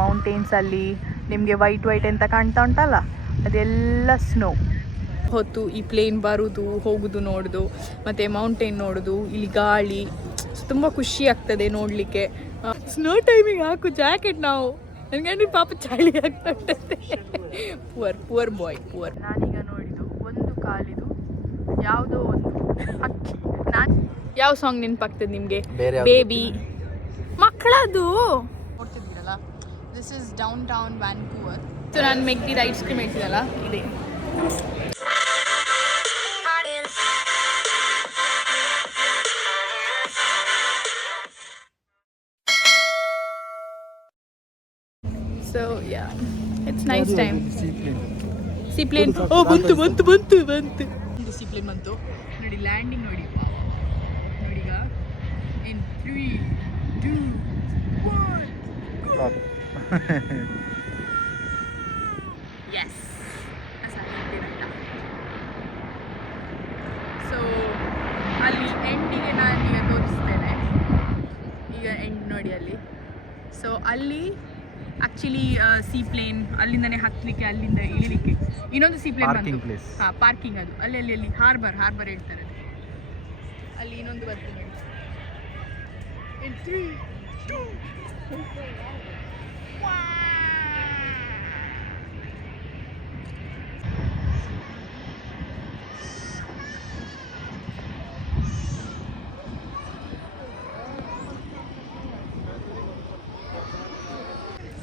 ಮೌಂಟೇನ್ಸಲ್ಲಿ ನಿಮಗೆ ವೈಟ್ ಅಂತ ಕಾಣ್ತಾ ಉಂಟಲ್ಲ, ಅದೆಲ್ಲ ಸ್ನೋ. ಹೊತ್ತು ಈ ಪ್ಲೇನ್ ಬರೋದು ಹೋಗೋದು ನೋಡೋದು, ಮತ್ತು ಮೌಂಟೇನ್ ನೋಡೋದು, ಇಲ್ಲಿ ಗಾಳಿ ತುಂಬ ಖುಷಿ ಆಗ್ತದೆ ನೋಡಲಿಕ್ಕೆ. ಸ್ನೋ ಟೈಮಿಗೆ ಹಾಕು ಜಾಕೆಟ್ ನಾವು, ನನಗೆ ಪಾಪ ಚಳಿ ಆಗ್ತಾ ಉಂಟಂತೆ. ಪುವರ್ ಬಾಯ್. ನಾನೀಗ ನೋಡಿದ್ದು ಒಂದು ಕಾಲಿದು ಯಾವುದೋ ಒಂದು ಹಕ್ಕಿ. ನಾನು ಯಾವ ಸಾಂಗ್ ನೆನಪಾಗ್ತದೆ ನಿಮಗೆ? ಬೇಬಿ ಮಕ್ಕಳದು ನೋಡ್ತಿದ್ದೀರಲ್ಲ, this is downtown Vancouver. So ನಾನು ಮೆಗ್ದಿದ ಐಸ್ ಕ್ರೀಮ್ ಹೇಳ್ತಿದ್ದಲ್ಲ ಇದೆ. So yeah, it's nice time. Seaplane. Oh, ಬಂತು. ಒಂದು seaplane ಬಂತು ನೋಡಿ, ಲ್ಯಾಂಡಿಂಗ್ ನೋಡಿ. ನೋಡಿಗ in 3, 2, 1 go. Yes. ಸೊ ಅಲ್ಲಿ ಎಂಡಿಗೆ ನಾನೀಗ ತೋರಿಸ್ತೇನೆ. ಈಗ ಎಂಡ್ ನೋಡಿ ಅಲ್ಲಿ. ಸೊ ಅಲ್ಲಿ ಆ್ಯಕ್ಚುಲಿ ಸೀಪ್ಲೇನ್, ಅಲ್ಲಿಂದನೇ ಹತ್ತಲಿಕ್ಕೆ, ಅಲ್ಲಿಂದ ಇಳಿಲಿಕ್ಕೆ ಇನ್ನೊಂದು ಸೀಪ್ಲೇನ್ ಬಂತು. ಹಾಂ, ಪಾರ್ಕಿಂಗ್ ಅದು ಅಲ್ಲಿ ಹಾರ್ಬರ್ ಹೇಳ್ತಾರೆ ಅಲ್ಲಿ. ಇನ್ನೊಂದು ಬಂತು ನೋಡಿ. 3, 2, 1.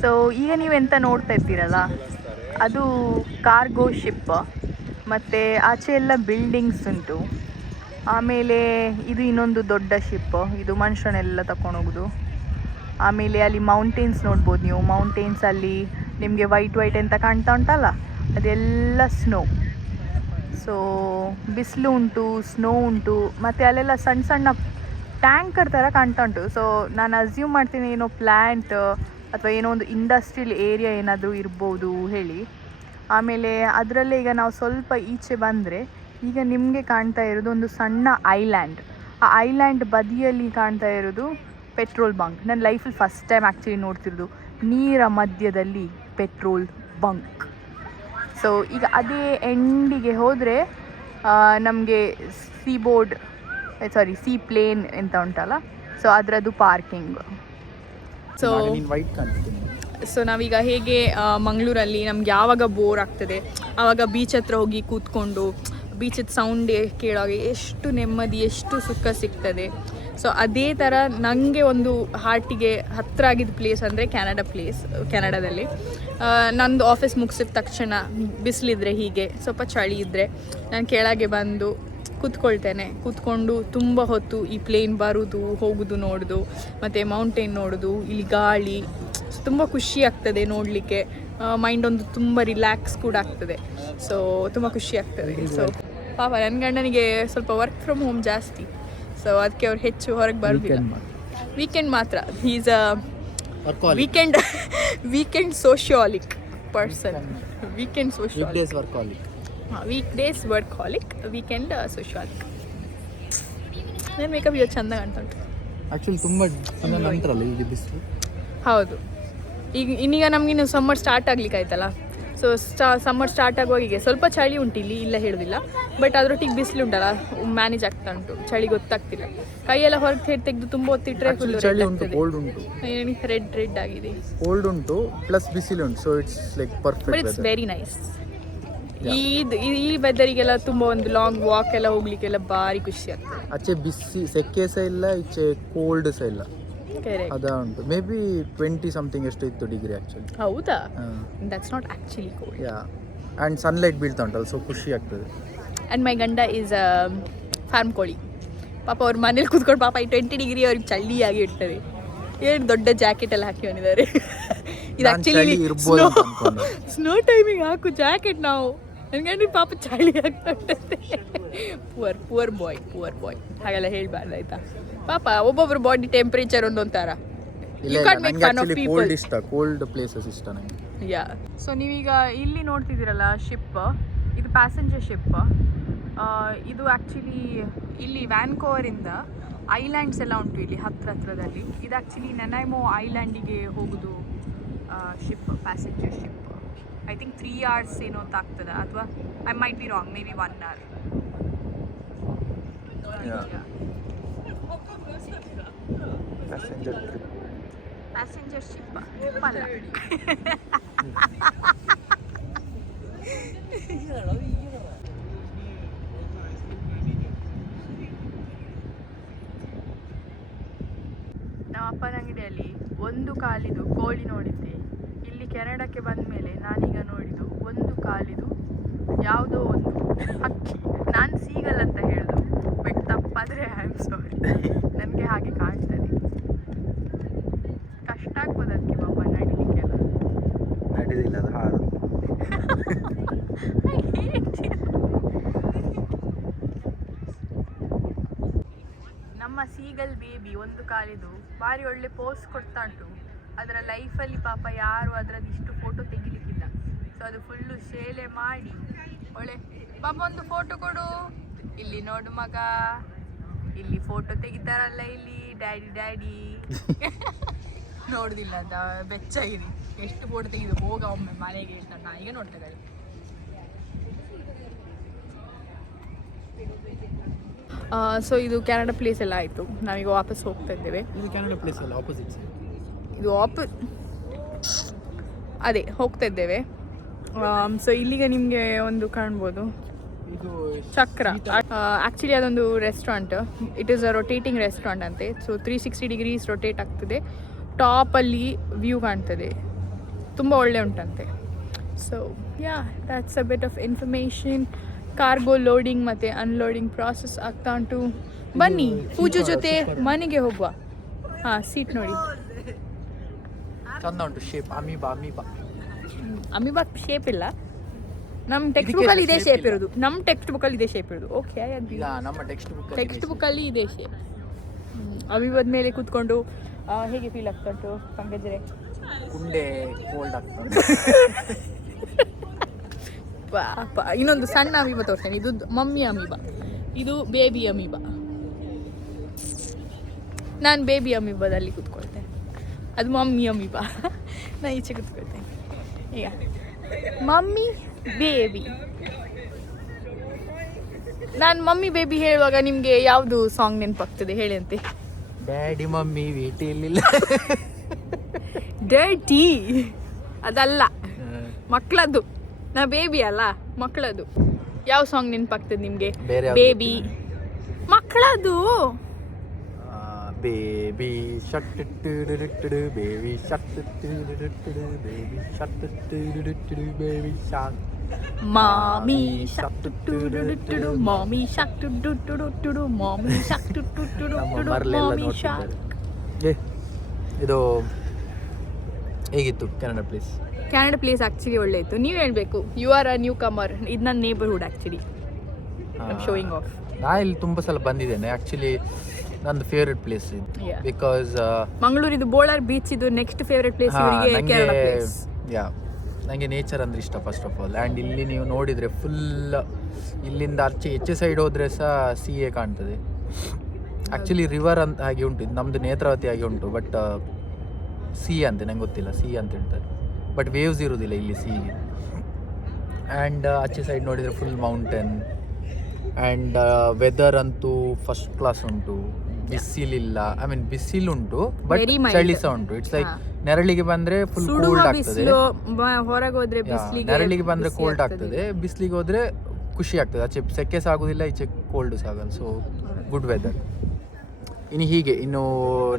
ಸೊ ಈಗ ನೀವೆಂತ ನೋಡ್ತಾ ಇರ್ತೀರಲ್ಲ, ಅದು ಕಾರ್ಗೋ ಶಿಪ್. ಮತ್ತು ಆಚೆ ಎಲ್ಲ ಬಿಲ್ಡಿಂಗ್ಸ್ ಉಂಟು. ಆಮೇಲೆ ಇದು ಇನ್ನೊಂದು ದೊಡ್ಡ ಶಿಪ್, ಇದು ಮನುಷ್ಯನೆಲ್ಲ ತಗೊಂಡೋಗೋದು. ಆಮೇಲೆ ಅಲ್ಲಿ ಮೌಂಟೇನ್ಸ್ ನೋಡ್ಬೋದು ನೀವು. ಮೌಂಟೇನ್ಸಲ್ಲಿ ನಿಮಗೆ ವೈಟ್ ಅಂತ ಕಾಣ್ತಾ ಉಂಟಲ್ಲ, ಅದೆಲ್ಲ ಸ್ನೋ. ಸೊ ಬಿಸಿಲು ಉಂಟು, ಸ್ನೋ ಉಂಟು, ಮತ್ತು ಅಲ್ಲೆಲ್ಲ ಸಣ್ಣ ಸಣ್ಣ ಟ್ಯಾಂಕರ್ ಥರ ಕಾಣ್ತಾ ಉಂಟು. ಸೊ ನಾನು ಅಸ್ಯೂಮ್ ಮಾಡ್ತೀನಿ ಏನೋ ಪ್ಲ್ಯಾಂಟ್ ಅಥವಾ ಏನೋ ಒಂದು ಇಂಡಸ್ಟ್ರಿಯಲ್ ಏರಿಯಾ ಏನಾದರೂ ಇರ್ಬೋದು ಹೇಳಿ. ಆಮೇಲೆ ಅದರಲ್ಲೇ ಈಗ ನಾವು ಸ್ವಲ್ಪ ಈಚೆ ಬಂದರೆ ಈಗ ನಿಮಗೆ ಕಾಣ್ತಾ ಇರೋದು ಒಂದು ಸಣ್ಣ ಐಲ್ಯಾಂಡ್. ಆ ಐಲ್ಯಾಂಡ್ ಬದಿಯಲ್ಲಿ ಕಾಣ್ತಾ ಇರೋದು ಪೆಟ್ರೋಲ್ ಬಂಕ್. ನನ್ನ ಲೈಫಲ್ಲಿ ಫಸ್ಟ್ ಟೈಮ್ ಆ್ಯಕ್ಚುಲಿ ನೋಡ್ತಿರೋದು ನೀರ ಮಧ್ಯದಲ್ಲಿ ಪೆಟ್ರೋಲ್ ಬಂಕ್. ಸೊ ಈಗ ಅದೇ ಎಂಡಿಗೆ ಹೋದರೆ ನಮಗೆ ಸೀ ಪ್ಲೇನ್ ಅಂತ ಉಂಟಲ್ಲ, ಸೊ ಅದರದ್ದು ಪಾರ್ಕಿಂಗ್. ಸೊ ನಾವೀಗ ಹೇಗೆ ಮಂಗಳೂರಲ್ಲಿ ನಮ್ಗೆ ಯಾವಾಗ ಬೋರ್ ಆಗ್ತದೆ ಆವಾಗ ಬೀಚ್ ಹತ್ರ ಹೋಗಿ ಕೂತ್ಕೊಂಡು ಬೀಚದ ಸೌಂಡ್ ಕೇಳೋಗೆ ಎಷ್ಟು ನೆಮ್ಮದಿ, ಎಷ್ಟು ಸುಖ ಸಿಗ್ತದೆ. ಸೊ ಅದೇ ಥರ ನನಗೆ ಒಂದು ಹಾರ್ಟಿಗೆ ಹತ್ತಿರ ಆಗಿದ್ದ ಪ್ಲೇಸ್ ಅಂದರೆ ಕೆನಡಾದಲ್ಲಿ. ನಂದು ಆಫೀಸ್ ಮುಗಿಸಿದ ತಕ್ಷಣ ಬಿಸಿಲಿದ್ರೆ, ಹೀಗೆ ಸ್ವಲ್ಪ ಚಳಿ ಇದ್ದರೆ ನಾನು ಕೆಳಗೆ ಬಂದು ಕೂತ್ಕೊಂಡು ತುಂಬ ಹೊತ್ತು ಈ ಪ್ಲೇನ್ ಬರೋದು ಹೋಗೋದು ನೋಡೋದು, ಮತ್ತು ಮೌಂಟೇನ್ ನೋಡೋದು, ಇಲ್ಲಿ ಗಾಳಿ ತುಂಬ ಖುಷಿ ಆಗ್ತದೆ ನೋಡಲಿಕ್ಕೆ. ಮೈಂಡ್ ಒಂದು ತುಂಬ ರಿಲ್ಯಾಕ್ಸ್ ಕೂಡ ಆಗ್ತದೆ. ಸೊ ತುಂಬ ಖುಷಿ ಆಗ್ತದೆ. ಸೊ ಪಾಪ ನನ್ನ ಗಂಡನಿಗೆ ಸ್ವಲ್ಪ ವರ್ಕ್ ಫ್ರಮ್ ಹೋಮ್ ಜಾಸ್ತಿ, ಸೊ ಅದಕ್ಕೆ ಅವ್ರು ಹೆಚ್ಚು ಹೊರಗೆ ಬರೋದಿಲ್ಲ. ವೀಕೆಂಡ್ ಮಾತ್ರ. Is a weekend socialic person. Weekend socialic. Weekdays workaholic, weekend socialic. ನನ್ನ ಮೇಕಪ್ ಇವತ್ತು ಚೆಂದ ಕಾಣ್ತಾ ಉಂಟು ಆ್ಯಕ್ಚುಲಿ. ತುಂಬ ನಂತರಲ್ಲ ಈಗ ಬಿಸಿಲು. ಹೌದು, ಇನ್ನೀಗ ನಮಗಿನ್ನು ಸಮ್ಮರ್ ಸ್ಟಾರ್ಟ್ ಆಗ್ಲಿಕ್ಕೆ ಆಯ್ತಲ್ಲ. ಸೊ ಸಮ್ಮರ್ ಸ್ಟಾರ್ಟ್ ಆಗುವಾಗ ಈಗ ಸ್ವಲ್ಪ ಚಳಿ ಉಂಟು ಇಲ್ಲಿ, ಇಲ್ಲ ಹೇಳೋದಿಲ್ಲ. ಬಟ್ ಅದರೊಟ್ಟಿಗೆ ಬಿಸಿಲು ಉಂಟಲ್ಲ, ಮ್ಯಾನೇಜ್ ಆಗ್ತಾ ಉಂಟು. ಚಳಿ ಗೊತ್ತಾಗ್ತಿಲ್ಲ. ಕೈಯೆಲ್ಲ ಹೊರಗೆ ತೆಗೆದು ತುಂಬ ಹೊತ್ತಿಟ್ಟರೆ ಫುಲ್ ಚಳಿ ಉಂಟು, ಕೋಲ್ಡ್ ಉಂಟು, ರೆಡ್ ಆಗಿದೆ. ಕೋಲ್ಡ್ ಉಂಟು ಪ್ಲಸ್ ಬಿಸಿಲು ಉಂಟು. So it's like perfect. But it's very nice. ಈ ವೆದರಿಗೆಲ್ಲ ತುಂಬ ಒಂದು ಲಾಂಗ್ ವಾಕ್ ಎಲ್ಲ ಹೋಗ್ಲಿಕ್ಕೆಲ್ಲ ಭಾರಿ ಖುಷಿ ಆಗ್ತದೆ. ಆಚೆ ಬಿಸಿ ಸೆಕೆ ಸಹ ಇಲ್ಲ, ಈಚೆ ಕೋಲ್ಡ್ ಸಹ ಇಲ್ಲ. ಅದ ಉಂಟು. ಮೇ ಬಿ 20 ಸಮಥಿಂಗ್ ಎಷ್ಟು ಇತ್ತು ಡಿಗ್ರಿ ಆ್ಯಕ್ಚುಲಿ. ಹೌದಾ? That's not actually cold. Yeah, and sunlight ಬೀಳ್ತಾ ಉಂಟಲ್ಲ, ಸೊ ಖುಷಿ ಆಗ್ತದೆ. ಆ್ಯಂಡ್ ಮೈ ಗಂಡ ಈಸ್ ಫಾರ್ಮ್ ಕೋಳಿ. ಪಾಪ ಅವ್ರ ಮನೇಲಿ ಕೂತ್ಕೊಂಡು ಪಾಪ ಈ 20 ಡಿಗ್ರಿ ಅವ್ರಿಗೆ ಚಳಿಯಾಗಿ ಇರ್ತದೆ. ಏನು ದೊಡ್ಡ ಜಾಕೆಟ್ ಎಲ್ಲ ಹಾಕಿ ಬಂದಿದ್ದಾರೆ. ಇದು ಆ್ಯಕ್ಚುಲಿ ಸ್ನೋ ಟೈಮಿಗೆ ಹಾಕು ಜಾಕೆಟ್ ನಾವು. ನನಗೆ ಪಾಪ ಚಳಿ ಆಗ್ತಾ ಉಂಟಂತೆ. Poor boy. ಹಾಗೆಲ್ಲ ಹೇಳ್ಬಾರ್ದು ಆಯ್ತಾ. ಪಾಪ ಒಬ್ಬೊಬ್ರು ಬಾಡಿ ಟೆಂಪರೇಚರ್ ಒಂದೊಂದು ಥರ. You can't make fun of people. Cold places ಇಷ್ಟ ನನಗೆ. ಯಾ. ಸೊ ನೀವೀಗ ಇಲ್ಲಿ ನೋಡ್ತಿದ್ದೀರಲ್ಲ ಶಿಪ್, ಇದು ಪ್ಯಾಸೆಂಜರ್ ಶಿಪ್. ಇದು ಆ್ಯಕ್ಚುಲಿ ಇಲ್ಲಿ ವ್ಯಾನ್ಕೋವರಿಂದ ಐಲ್ಯಾಂಡ್ಸ್ ಎಲ್ಲ ಉಂಟು ಇಲ್ಲಿ ಹತ್ರದಲ್ಲಿ. ಇದು ಆ್ಯಕ್ಚುಲಿ ನನಾಯ್ಮೋ ಐಲ್ಯಾಂಡಿಗೆ ಹೋಗೋದು ship, passenger ship. I think 3 hours ಏನೋ ಅಂತ ಆಗ್ತದೆ, ಅಥವಾ I might be wrong, may be 1 hour. Passenger trip. Passenger ship ಅಲ್ಲ. ನಮ್ಮ ಅಪ್ಪನ ಅಂಗಡಿಯಲ್ಲಿ ಒಂದು ಕಾಲಿದು ಕೋಳಿ ನೋಡಿದ್ದೆ. ಇಲ್ಲಿ ಕೆನಡಾಕ್ಕೆ ಬಂದ ಮೇಲೆ ನಾನೀಗ ನೋಡಿದ್ದು ಒಂದು ಕಾಲಿದು ಯಾವುದೋ ಒಂದು ಹಕ್ಕಿ. ನಾನು ಸೀಗಲ್ ಅಂತ ಹೇಳ್ದು, ಬಟ್ ತಪ್ಪಾದರೆ ಐ ಆಮ್ ಸಾರಿ. ನನಗೆ ಹಾಗೆ ಕಾಣ್ತದೆ. ಕಷ್ಟ ಆಗ್ಬೋದು ಅದಕ್ಕೆ ಬಾಬಾ ನಡಿಲಿಕ್ಕೆಲ್ಲ. ನಡೀದಿಲ್ಲ, ಅದು ಹಾರು. ನಮ್ಮ ಸೀಗಲ್ ಬೇಬಿ ಒಂದು ಕಾಲಿದು ಭಾರಿ ಒಳ್ಳೆ ಪೋಸ್ ಕೊಡ್ತಾ ಉಂಟು. ಅದರ ಲೈಫಲ್ಲಿ ಪಾಪ ಯಾರು ಅದರದ್ದು ಇಷ್ಟು ಫೋಟೋ ತೆಗಿಲಿಕ್ಕಿಲ್ಲ. ಸೊ ಅದು ಫುಲ್ಲು ಶೇಲೆ ಮಾಡಿ ಒಳ್ಳೆ ಪಾಪ ಒಂದು ಫೋಟೋ ಕೊಡು, ಇಲ್ಲಿ ನೋಡು ಮಗ, ಇಲ್ಲಿ ಫೋಟೋ ತೆಗಿತಾರಲ್ಲ ಇಲ್ಲಿ ಡ್ಯಾಡಿ ಡ್ಯಾಡಿ. ನೋಡುದಿಲ್ಲ ಅದ ಬೆಚ್ಚಾಗಿರಿ ಎಷ್ಟು ಫೋಟೋ ತೆಗೆದು ಹೋಗ ಒಮ್ಮೆ ಮನೆಗೆ ಅಂತ ನಾಯಿಗೆ ನೋಡ್ತಾ ಇದ್ದಾರೆ. ಸೊ ಇದು ಕೆನಡಾ ಪ್ಲೇಸ್ ಎಲ್ಲ ಆಯಿತು. ನಾವೀಗ ವಾಪಸ್ ಹೋಗ್ತಾ ಇದ್ದೇವೆ. ಇದು ಕೆನಡಾ ಪ್ಲೇಸ್ ಅಲ್ಲ, ಆಪೋಸಿಟ್ ಸೈಡ್. ಇದು ಅದೇ ಹೋಗ್ತಾ ಇದ್ದೇವೆ. ಸೊ ಇಲ್ಲಿಗೆ ನಿಮಗೆ ಒಂದು ಕಾಣ್ಬೋದು ಇದು ಚಕ್ರ. ಆ್ಯಕ್ಚುಲಿ ಅದೊಂದು restaurant. It is a rotating restaurant ಅಂತೆ. ಸೊ 360 degrees ರೊಟೇಟ್ ಆಗ್ತದೆ. ಟಾಪಲ್ಲಿ ವ್ಯೂ ಕಾಣ್ತದೆ, ತುಂಬ ಒಳ್ಳೆ ಉಂಟಂತೆ. So that's a bit of information. Cargo loading ಮತ್ತು ಅನ್ಲೋಡಿಂಗ್ ಪ್ರಾಸೆಸ್ ಆಗ್ತಾ ಉಂಟು. ಬನ್ನಿ ಪೂಜೆ ಜೊತೆ ಮನೆಗೆ ಹೋಗುವ. ಹಾಂ, ಸೀಟ್ ನೋಡಿ ಚಂದ ಉಂಟು ಶೇಪ್. ಅಮೀಬಾ ಶೇಪ್ ಇಲ್ಲ, ನಮ್ಮ ಟೆಕ್ಸ್ಟ್ ಬುಕ್ಕಲ್ಲಿ ಇದೇ ಶೇಪ್ ಇರೋದು. ನಮ್ಮ ಟೆಕ್ಸ್ಟ್ ಬುಕ್ಕಲ್ಲಿ ಇದೇ ಶೇಪ್ ಇರೋದು. ಓಕೆ, ನಮ್ಮ ಟೆಕ್ಸ್ಟ್ ಬುಕ್ಕಲ್ಲಿ ಇದೇ ಶೇಪ್. ಅಮೀಬಾದ ಮೇಲೆ ಕೂತ್ಕೊಂಡು ಹೇಗೆ ಫೀಲ್ ಆಗ್ತಾ ಉಂಟು ಪಂಕಜ್ರೆ? ಗುಂಡೆ ಕೋಲ್ಡ್ ಆಗ್ತದೆ. ಇನ್ನೊಂದು ಸಣ್ಣ ಅಮೀಬಾ ತೋರಿಸ್ತೇನೆ. ಇದು ಮಮ್ಮಿ ಅಮೀಬಾ, ಇದು ಬೇಬಿ ಅಮೀಬಾ. ನಾನು ಬೇಬಿ ಅಮೀಬಾದಲ್ಲಿ ಕೂತ್ಕೊಳ್ತೇನೆ, ಅದು ಮಮ್ಮಿ ಅಮೀಬಾ. ನಾನು ಈಚೆ ಕೂತ್ಕೊಳ್ತೇನೆ. ಈಗ ಮಮ್ಮಿ ಬೇಬಿ. ನಾನು ಮಮ್ಮಿ ಬೇಬಿ ಹೇಳುವಾಗ ನಿಮಗೆ ಯಾವುದು ಸಾಂಗ್ ನೆನಪಾಗ್ತದೆ ಹೇಳಿ ಅಂತೆ? Daddy mummy ವೀಟಿಲಿಲ್ಲ. ಡರ್ಟಿ ಅದಲ್ಲ, ಮಕ್ಕಳದ್ದು. ನಾ ಬೇಬಿ ಅಲ್ಲ, ಮಕ್ಕಳದು. ಯಾವ ಸಾಂಗ್ ನೆನಪಾಗ್ತದೆ ನಿಮಗೆ? ಬೇಬಿ ಮಕ್ಕಳದು. Baby shut baby shut baby shut baby shark mommy shark ಟುಟುಡು ಮಾಮಿ ಶಾಕ್ ಟುಟುಡು ಮಾಮಿ ಶಾಕ್ ಟುಟುಡು ಮಾಮಿ ಶಾಕ್. ಇದು ಹೇಗಿತ್ತು Canada place? Canada place actually ಒಳ್ಳೆ ಇತ್ತು. ನೀವು ಹೇಳಬೇಕು, you are a newcomer. ಇದು ನನ್ನ ನೇಬರ್ಹುಡ್ ಆ್ಯಕ್ಚುಲಿ, ಶೋಯಿಂಗ್ ಆಫ್. ನಾ ಇಲ್ಲಿ ತುಂಬ ಸಲ ಬಂದಿದ್ದೇನೆ. ಆ್ಯಕ್ಚುಲಿ ನಂದು ಫೇವ್ರೆಟ್ ಪ್ಲೇಸ್ ಇದು. ಬಿಕಾಸ್ ಮಂಗಳೂರಿದು ಬೋಳಾರ್ ಬೀಚ್ ಇದು ನೆಕ್ಸ್ಟ್ ಫೇವ್ರೆಟ್ ಪ್ಲೇಸ್ ಇವರಿಗೆ. ಕೆನಡಾ ಪ್ಲೇಸ್ ನನಗೆ ನೇಚರ್ ಅಂದರೆ ಇಷ್ಟ ಫಸ್ಟ್ ಆಫ್ ಆಲ್. ಆ್ಯಂಡ್ ಇಲ್ಲಿ ನೀವು ನೋಡಿದರೆ ಫುಲ್ ಇಲ್ಲಿಂದ ಆಚೆ ಸೈಡ್ ಹೋದರೆ ಸಹ ಸಿಎ ಕಾಣ್ತದೆ. ಆ್ಯಕ್ಚುಲಿ ರಿವರ್ ಅಂತ ಹಾಗೆ ಉಂಟು, ಇದು ನಮ್ಮದು ನೇತ್ರಾವತಿ ಹಾಗೆ ಉಂಟು. ಬಟ್ ಸಿ ಅಂತೆ, ನಂಗೆ ಗೊತ್ತಿಲ್ಲ ಸಿ ಅಂತ ಹೇಳ್ತಾರೆ. ಬಟ್ ವೇವ್ಸ್ ಇರೋದಿಲ್ಲ ಇಲ್ಲಿ ಸಿಗೆ. ಆ್ಯಂಡ್ ಆಚೆ ಸೈಡ್ ನೋಡಿದರೆ ಫುಲ್ ಮೌಂಟೇನ್. ಆ್ಯಂಡ್ ವೆದರ್ ಅಂತೂ ಫಸ್ಟ್ ಕ್ಲಾಸ್ ಉಂಟು. ಬಿಸಿಲಿಲ್ಲ, ಐ ಮೀನ್ ಬಿಸಿಲುಂಟು ಬಟ್ ಚಳಿ ಸಹ ಉಂಟು. ಇಟ್ಸ್ ಲೈಕ್ ನೆರಳಿಗೆ ಬಂದರೆ ಫುಲ್ ಕೋಲ್ಡ್ ಆಗ್ತದೆ, ಹೊರಗೆ ಹೋದ್ರೆ ನೆರಳಿಗೆ ಬಂದರೆ ಕೋಲ್ಡ್ ಆಗ್ತದೆ, ಬಿಸಿಲಿಗೆ ಹೋದರೆ ಖುಷಿ ಆಗ್ತದೆ. ಆಚೆ ಸೆಕೆ ಸಾಗೋದಿಲ್ಲ, ಈಚೆ ಕೋಲ್ಡ್ ಸಾಗಲ್ಲ. So good weather. ಇನ್ನು ಹೀಗೆ ಇನ್ನು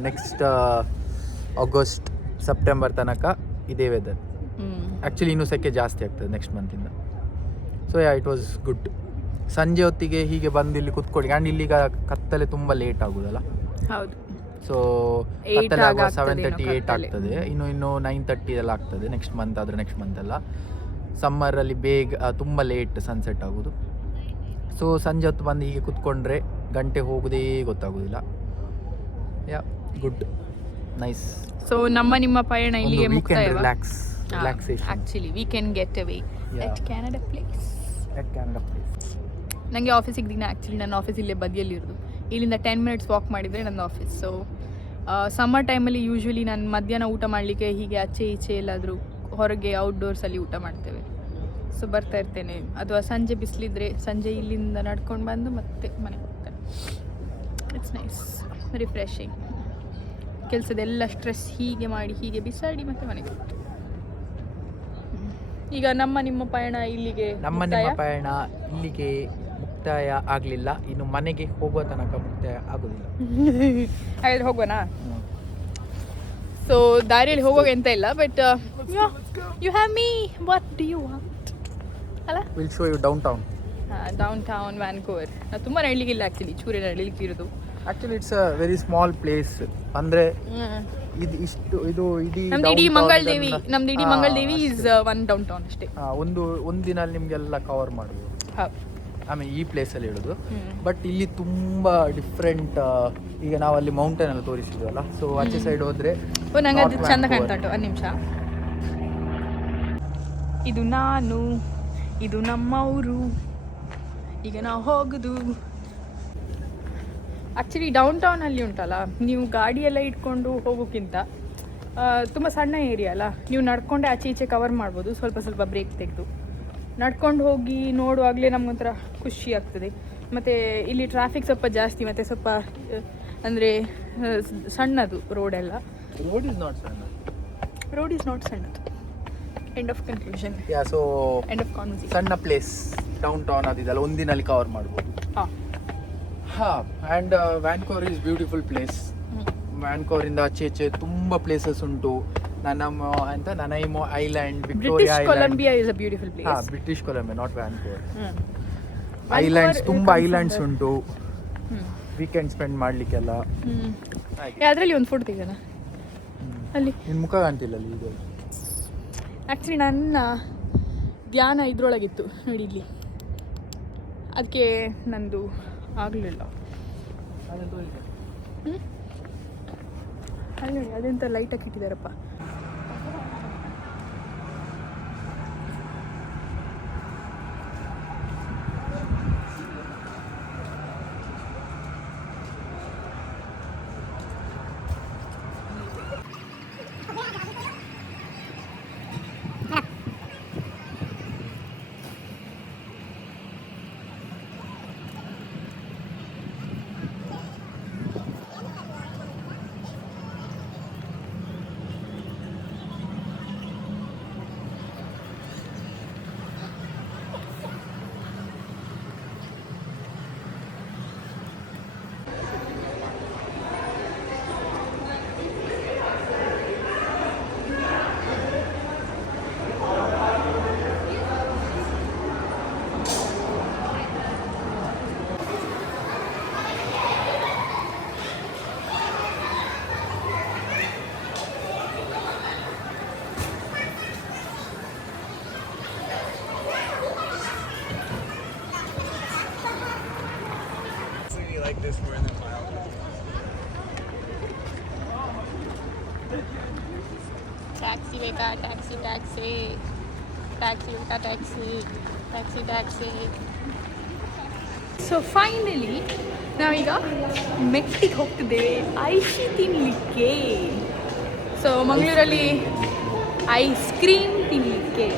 ನೆಕ್ಸ್ಟ್ ಆಗಸ್ಟ್ ಸೆಪ್ಟೆಂಬರ್ ತನಕ ಇದೇ ವೆದರ್. ಆ್ಯಕ್ಚುಲಿ ಇನ್ನೂ ಸೆಕೆ ಜಾಸ್ತಿ ಆಗ್ತದೆ ನೆಕ್ಸ್ಟ್ ಮಂತಿಂದ. So it was good. ಸಂಜೆ ಹೊತ್ತಿಗೆ ಹೀಗೆ ಬಂದು ಇಲ್ಲಿ ಕುತ್ಕೊಳ್ಳಿ. ಆ್ಯಂಡ್ ಇಲ್ಲಿಗ ಕತ್ತಲೆ ತುಂಬ ಲೇಟ್ ಆಗೋದಲ್ಲ. ಹೌದು. ಸೊ ಕತ್ತಲೆ ಆಗುವ 7:30 8 ಆಗ್ತದೆ. ಇನ್ನು 9:30 ಎಲ್ಲ ಆಗ್ತದೆ ನೆಕ್ಸ್ಟ್ ಮಂತ್. ಆದರೆ ನೆಕ್ಸ್ಟ್ ಮಂತ್ ಎಲ್ಲ ಸಮ್ಮರಲ್ಲಿ ಬೇಗ ತುಂಬ ಲೇಟ್ ಸನ್ಸೆಟ್ ಆಗೋದು. ಸೊ ಸಂಜೆ ಹೊತ್ತು ಬಂದು ಹೀಗೆ ಕುತ್ಕೊಂಡ್ರೆ ಗಂಟೆ ಹೋಗೋದೇ ಗೊತ್ತಾಗೋದಿಲ್ಲ. Good, nice. ಸೊ ನಿಮ್ಮ ಪಯಣ ಇಲ್ಲಿಗೆ ಮುಕ್ತಾಯ. Relaxation. Actually we can get away at Canada place. ನನಗೆ ಆಫೀಸಿಗೆ ದಿನ ಆ್ಯಕ್ಚುಲಿ ನನ್ನ ಆಫೀಸ್ ಇಲ್ಲೇ ಬದಿಯಲ್ಲಿ ಇರೋದು. ಇಲ್ಲಿಂದ 10 minutes ವಾಕ್ ಮಾಡಿದರೆ ನನ್ನ ಆಫೀಸ್. ಸೊ ಸಮ್ಮರ್ ಟೈಮಲ್ಲಿ ಯೂಶ್ವಲಿ ನಾನು ಮಧ್ಯಾಹ್ನ ಊಟ ಮಾಡಲಿಕ್ಕೆ ಹೀಗೆ ಆಚೆ ಈಚೆ ಎಲ್ಲಾದರೂ ಹೊರಗೆ ಔಟ್ಡೋರ್ಸಲ್ಲಿ ಊಟ ಮಾಡ್ತೇವೆ. ಸೊ ಬರ್ತಾ ಇರ್ತೇನೆ, ಅಥವಾ ಸಂಜೆ ಬಿಸಿಲಿದ್ರೆ ಸಂಜೆ ಇಲ್ಲಿಂದ ನಡ್ಕೊಂಡು ಬಂದು ಮತ್ತೆ ಮನೆಗೆ ಹೋಗ್ತೇನೆ. It's nice, refreshing. ಕೆಲಸದೆಲ್ಲ ಸ್ಟ್ರೆಸ್ ಹೀಗೆ ಮಾಡಿ ಹೀಗೆ ಬಿಸಾಡಿ ಮತ್ತೆ ಮನೆಗೆ ಹೋಗ್ತೇವೆ. ಈಗ ನಿಮ್ಮ ಪಯಣ ಇಲ್ಲಿಗೆ ನಿಮ್ಮ ಪಯಣ ಇಲ್ಲಿಗೆ ಮುಕ್ತಾಯ ಆಗಲಿಲ್ಲ, ಇನ್ನು ಮನೆಗೆ ಹೋಗುವ ತನಕ ಮುಕ್ತಾಯ ಆಗೋದಿಲ್ಲ. ಹಾಗಾದ್ರೆ ಹೋಗೋಣ. ಸೊ ದಾರಿಯಲ್ಲಿ ಹೋಗುವಾಗ ಎಂತ ಇಲ್ಲ, but you have me, what do you want ಅಲ್ಲ. Will show you downtown. Downtown Vancouver. ನಾವು ತುಂಬ ನಡೀಲಿಕ್ಕಿಲ್ಲ ಆ್ಯಕ್ಚುಲಿ, ಚೂರೇ ನಡೀಲಿಕ್ಕೆ ಇರೋದು. Actually it's a very small place. ಅಂದರೆ ಇದು ಇಷ್ಟು ಇದು ಇಡೀ ನಮ್ದು ಇಡೀ Mangaladevi is one downtown ಅಷ್ಟೇ. ಒಂದು ದಿನಲ್ಲಿ ನಿಮಗೆಲ್ಲ ಕವರ್ ಮಾಡ್ಬೋದು. ಹೌದು, ಆಮೇಲೆ ಈ ಪ್ಲೇಸಲ್ಲಿ ಹೇಳೋದು. ಬಟ್ ಇಲ್ಲಿ ತುಂಬ ಡಿಫ್ರೆಂಟ್. ಈಗ ನಾವು ಅಲ್ಲಿ ಮೌಂಟೇನ್ ಎಲ್ಲ ತೋರಿಸಿದ್ವಲ್ಲ, ಸೊ ಆಚೆ ಸೈಡ್ ಹೋದರೆ ನಂಗೆ ಅದು ಚಂದ ಕಾಣ್ತಾ ಉಂಟು. ಒಂದು ನಿಮಿಷ, ಇದು ನಾನು, ಇದು ನಮ್ಮವರು, ಈಗ ನಾವು ಹೋಗುದು. ಆ್ಯಕ್ಚುಲಿ ಡೌನ್ ಟೌನಲ್ಲಿ ಉಂಟಲ್ಲ, ನೀವು ಗಾಡಿಯೆಲ್ಲ ಇಟ್ಕೊಂಡು ಹೋಗೋಕ್ಕಿಂತ ತುಂಬ ಸಣ್ಣ ಏರಿಯಾ ಅಲ್ಲ, ನೀವು ನಡ್ಕೊಂಡೆ ಆಚೆ ಈಚೆ ಕವರ್ ಮಾಡ್ಬೋದು. ಸ್ವಲ್ಪ ಸ್ವಲ್ಪ ಬ್ರೇಕ್ ತೆಗೆದು ನಡ್ಕೊಂಡು ಹೋಗಿ ನೋಡುವಾಗಲೇ ನಮಗೊಂಥರ ಖುಷಿ ಆಗ್ತದೆ. ಮತ್ತು ಇಲ್ಲಿ ಟ್ರಾಫಿಕ್ ಸ್ವಲ್ಪ ಜಾಸ್ತಿ, ಮತ್ತು ಸ್ವಲ್ಪ ಅಂದರೆ ಸಣ್ಣದು ರೋಡೆಲ್ಲ. ರೋಡ್ ಇಸ್ ನಾಟ್ ಸಣ್ಣ. ರೋಡ್ ಈಸ್ ನಾಟ್ ಸಣ್ಣದು. End of conclusion. So end of conversation. ಸಣ್ಣ ಪ್ಲೇಸ್ ಡೌನ್ ಟೌನ್ ಅದಿದೆಲ್ಲ ಒಂದಿನಲ್ಲಿ ಕವರ್ ಮಾಡ್ಬೋದು. And Vancouver is beautiful place. ವ್ಯಾನ್ಕೋವರಿಂದ ಆಚೆ ಈಚೆ ತುಂಬ ಪ್ಲೇಸಸ್ ಉಂಟು. Nanaimo island, Victoria Columbia is a beautiful place. British Columbia, not Vancouver. Islands, ತುಂಬ ಐಲ್ಯಾಂಡ್ಸ್ ಉಂಟು ವೀಕೆಂಡ್ ಸ್ಪೆಂಡ್ ಮಾಡಲಿಕ್ಕೆಲ್ಲ. ಅದರಲ್ಲಿ ಒಂದು ಫೋಟೋ ತೆಗೆಯೋಣ. ಅಲ್ಲಿ ನಿನ್ನ ಮುಖ ಕಾಣ್ತಿಲ್ಲ ಅಲ್ಲಿ. ಇದು ಆ್ಯಕ್ಚುಲಿ ನನ್ನ ಧ್ಯಾನ ಇದ್ರೊಳಗಿತ್ತು ನೋಡಿ ಇಲ್ಲಿ, ಅದಕ್ಕೆ ನಂದು ಆಗಲಿಲ್ಲ. ಅಲ್ಲಿ ನೋಡಿ ಅದೆಂತ ಲೈಟಾಗಿ ಇಟ್ಟಿದ್ದಾರಪ್ಪ. This more than my own. Taxi ಬೇಕಾ? ಟ್ಯಾಕ್ಸಿ ಟ್ಯಾಕ್ಸಿ ಟ್ಯಾಕ್ಸಿ ಬೇಕಾ? Taxi taxi taxi. So finally ನಾವೀಗ ಮೆಟ್ಟಿಗೆ ಹೋಗ್ತಿದ್ದೇವೆ ಐಸಿ ತಿನ್ನಲಿಕ್ಕೆ. ಸೊ ಮಂಗಳೂರಲ್ಲಿ ಐಸ್ ಕ್ರೀಮ್ ತಿನ್ನಲಿಕ್ಕೆ.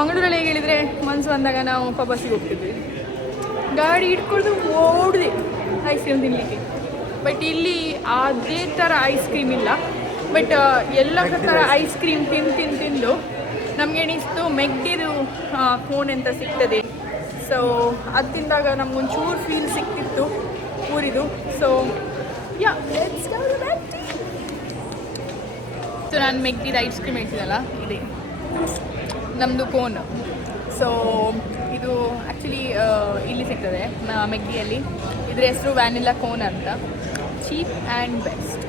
ಮಂಗಳೂರಲ್ಲಿ ಹೇಗೆ ಹೇಳಿದರೆ ಮನಸ್ಸು ಬಂದಾಗ ನಾವು ಪಬಸಿಗೆ ಹೋಗ್ತಿದ್ವಿ, ಗಾಡಿ ಇಟ್ಕೊಂಡು ಓಡಿದೆ ಐಸ್ ಕ್ರೀಮ್ ತಿನ್ನಲಿಕ್ಕೆ. ಬಟ್ ಇಲ್ಲಿ ಅದೇ ಥರ ಐಸ್ ಕ್ರೀಮ್ ಇಲ್ಲ. ಬಟ್ ಎಲ್ಲ ಥರ ಐಸ್ ಕ್ರೀಮ್ ತಿಂದು ನಮಗೆ ಎಣಿಸ್ತು ಮೆಗ್ಡಿದು ಕೋನ್ ಅಂತ ಸಿಗ್ತದೆ. ಸೊ ಅದು ತಿಂದಾಗ ನಮಗೊಂಚೂರು ಫೀಲ್ ಸಿಕ್ತಿತ್ತು ಊರಿದು. So yeah let's go to ಮೆಗ್ಡಿ. ಸೊ ನಾನು ಮೆಗ್ಡಿದು ಐಸ್ ಕ್ರೀಮ್ ಹೇಳ್ತಿದ್ದಲ್ಲ, ಇದೆ ನಮ್ಮದು ಕೋನ್. ಸೊ ಇದು ಆ್ಯಕ್ಚುಲಿ ಇಲ್ಲಿ ಸಿಗ್ತದೆ ಮೆಗ್ಡಿಯಲ್ಲಿ. ಇದ್ರ ಹೆಸರು ವ್ಯಾನಿಲಾ ಕೋನ್ ಅಂತ. Cheap and best.